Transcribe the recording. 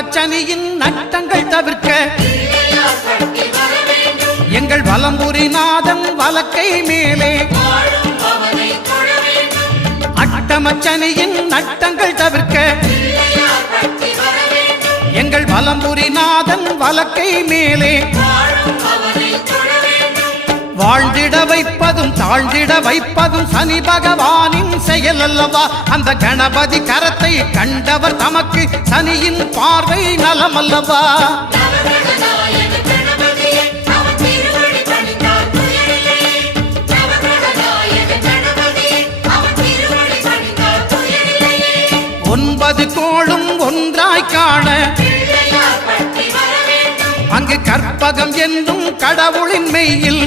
அட்டமச்சனியின் நட்டங்கள் தவிர்க்க எங்கள் வலம்புரிநாதன் வலக்கை மேலே அட்டமச்சனியின் நட்டங்கள் தவிர்க்க எங்கள் வலம்புரிநாதன் வலக்கை மேலே வாழ்ந்திட வைப்பதும் தாழ்ந்திட வைப்பதும் சனி பகவானின் செயல் அல்லவா? அந்த கணபதி கரத்தை கண்டவர் தமக்கு சனியின் பார்வை நலம் அல்லவா? ஒன்பது கோளும் ஒன்றாய் காண அங்கு கற்பகம் என்னும் கடவுளின் மெய்யில்